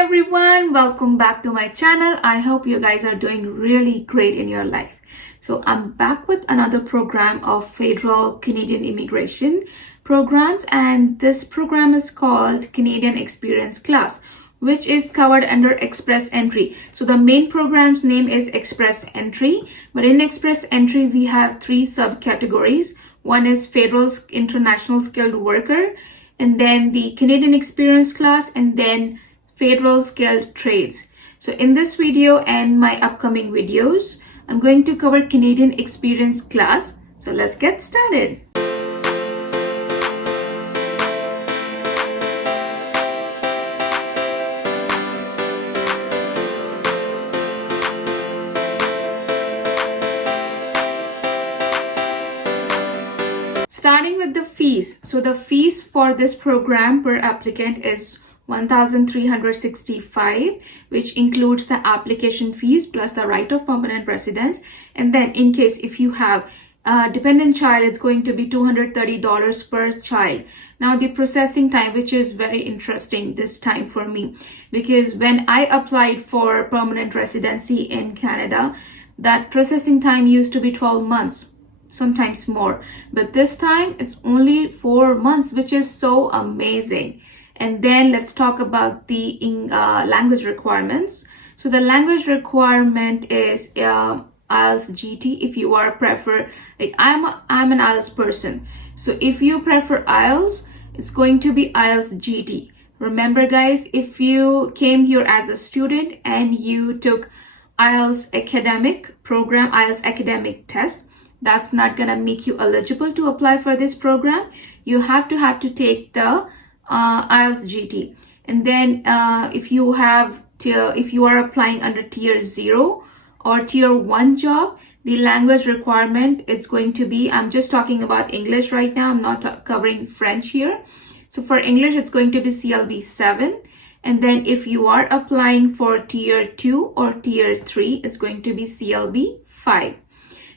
everyone, welcome back to my channel. I hope you guys are doing really great in your life. So I'm back with another program of federal Canadian immigration programs, and this program is called Canadian Experience Class, which is covered under Express Entry. So the main program's name is Express Entry, but in Express Entry we have three subcategories. One is Federal International Skilled Worker, and then the Canadian Experience Class, and then Federal Skilled Trades. So in this video and my upcoming videos, I'm going to cover Canadian Experience Class. So let's get started. Starting with the fees. So the fees for this program per applicant is $1,365, which includes the application fees plus the right of permanent residence. And then in case if you have a dependent child, it's going to be $230 per child. Now the processing time, which is very interesting this time for me, because when I applied for permanent residency in Canada, that processing time used to be 12 months. Sometimes more, but this time it's only 4 months, which is so amazing. And then let's talk about the language requirements. So the language requirement is IELTS GT. If you are like I'm an IELTS person, so if you prefer IELTS, it's going to be IELTS GT. Remember guys, if you came here as a student and you took IELTS academic program, IELTS academic test, that's not gonna make you eligible to apply for this program. You have to take the IELTS GT. And then if you are applying under tier 0 or tier 1 job, the language requirement is going to be, I'm just talking about English right now, I'm not covering French here. So for English, it's going to be CLB 7. And then if you are applying for tier 2 or tier 3, it's going to be CLB 5.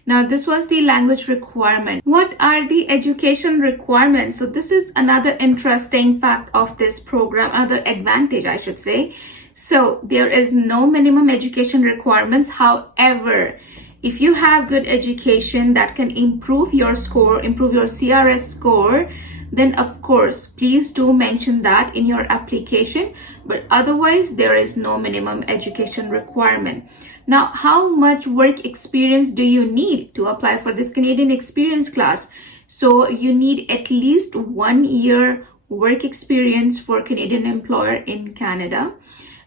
Now, this was the language requirement. What are the education requirements? So this is another interesting fact of this program, another advantage, I should say. So there is no minimum education requirements. However, if you have good education that can improve your score, improve your CRS score, then of course, please do mention that in your application. But otherwise, there is no minimum education requirement. Now, how much work experience do you need to apply for this Canadian Experience Class? So you need at least 1 year work experience for Canadian employer in Canada.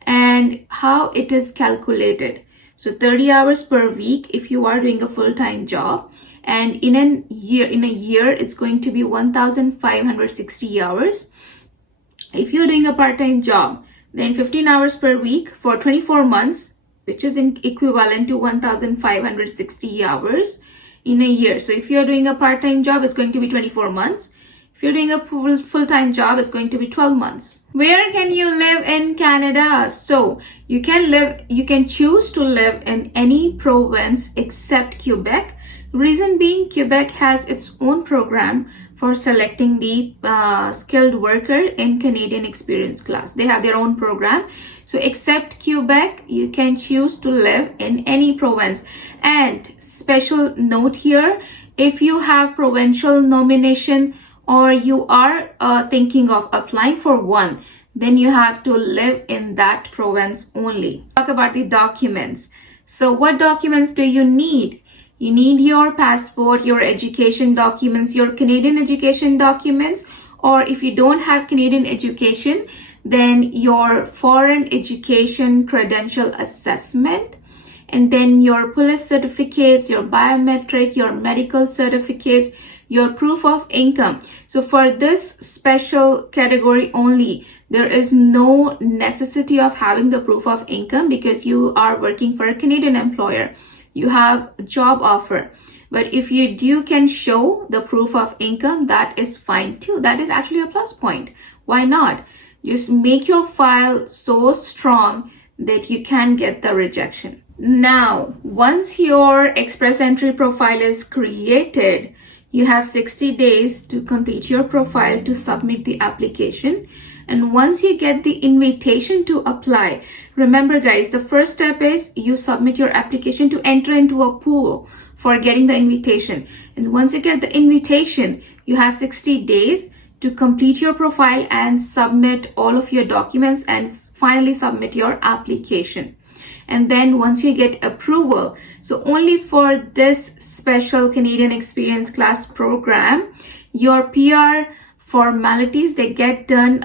And how it is calculated. So 30 hours per week if you are doing a full-time job. And in a year, it's going to be 1,560 hours. If you're doing a part-time job, then 15 hours per week for 24 months, which is equivalent to 1,560 hours in a year. So if you're doing a part-time job, it's going to be 24 months. If you're doing a full-time job, it's going to be 12 months. Where can you live in Canada? So you can choose to live in any province except Quebec. Reason being, Quebec has its own program for selecting the skilled worker in Canadian Experience Class. They have their own program. So except Quebec, you can choose to live in any province. And special note here, if you have provincial nomination or you are thinking of applying for one, then you have to live in that province only. Talk about the documents. So what documents do you need? You need your passport, your education documents, your Canadian education documents, or if you don't have Canadian education, then your foreign education credential assessment, and then your police certificates, your biometric, your medical certificates, your proof of income. So for this special category only, there is no necessity of having the proof of income because you are working for a Canadian employer. You have a job offer. But if you can show the proof of income, that is fine too. That is actually a plus point. Why not? Just make your file so strong that you can get the rejection. Now, once your Express Entry profile is created, you have 60 days to complete your profile to submit the application. And once you get the invitation to apply, remember guys, the first step is you submit your application to enter into a pool for getting the invitation. And once you get the invitation, you have 60 days to complete your profile and submit all of your documents and finally submit your application. And then once you get approval, so only for this special Canadian Experience Class program, your PR formalities, they get done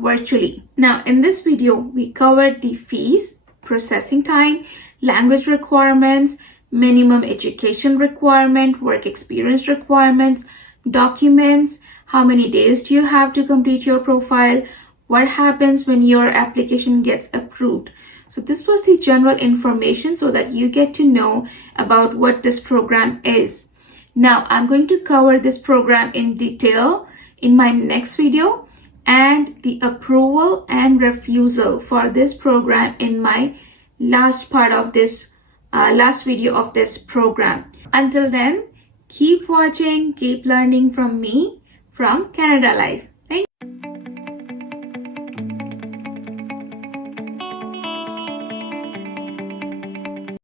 virtually. Now in this video, we covered the fees, processing time, language requirements, minimum education requirement, work experience requirements, documents, how many days do you have to complete your profile, what happens when your application gets approved. So this was the general information so that you get to know about what this program is. Now I'm going to cover this program in detail in my next video, and the approval and refusal for this program in my last part of this last video of this program. Until then, keep watching, keep learning from me from Canada Life. Thank you.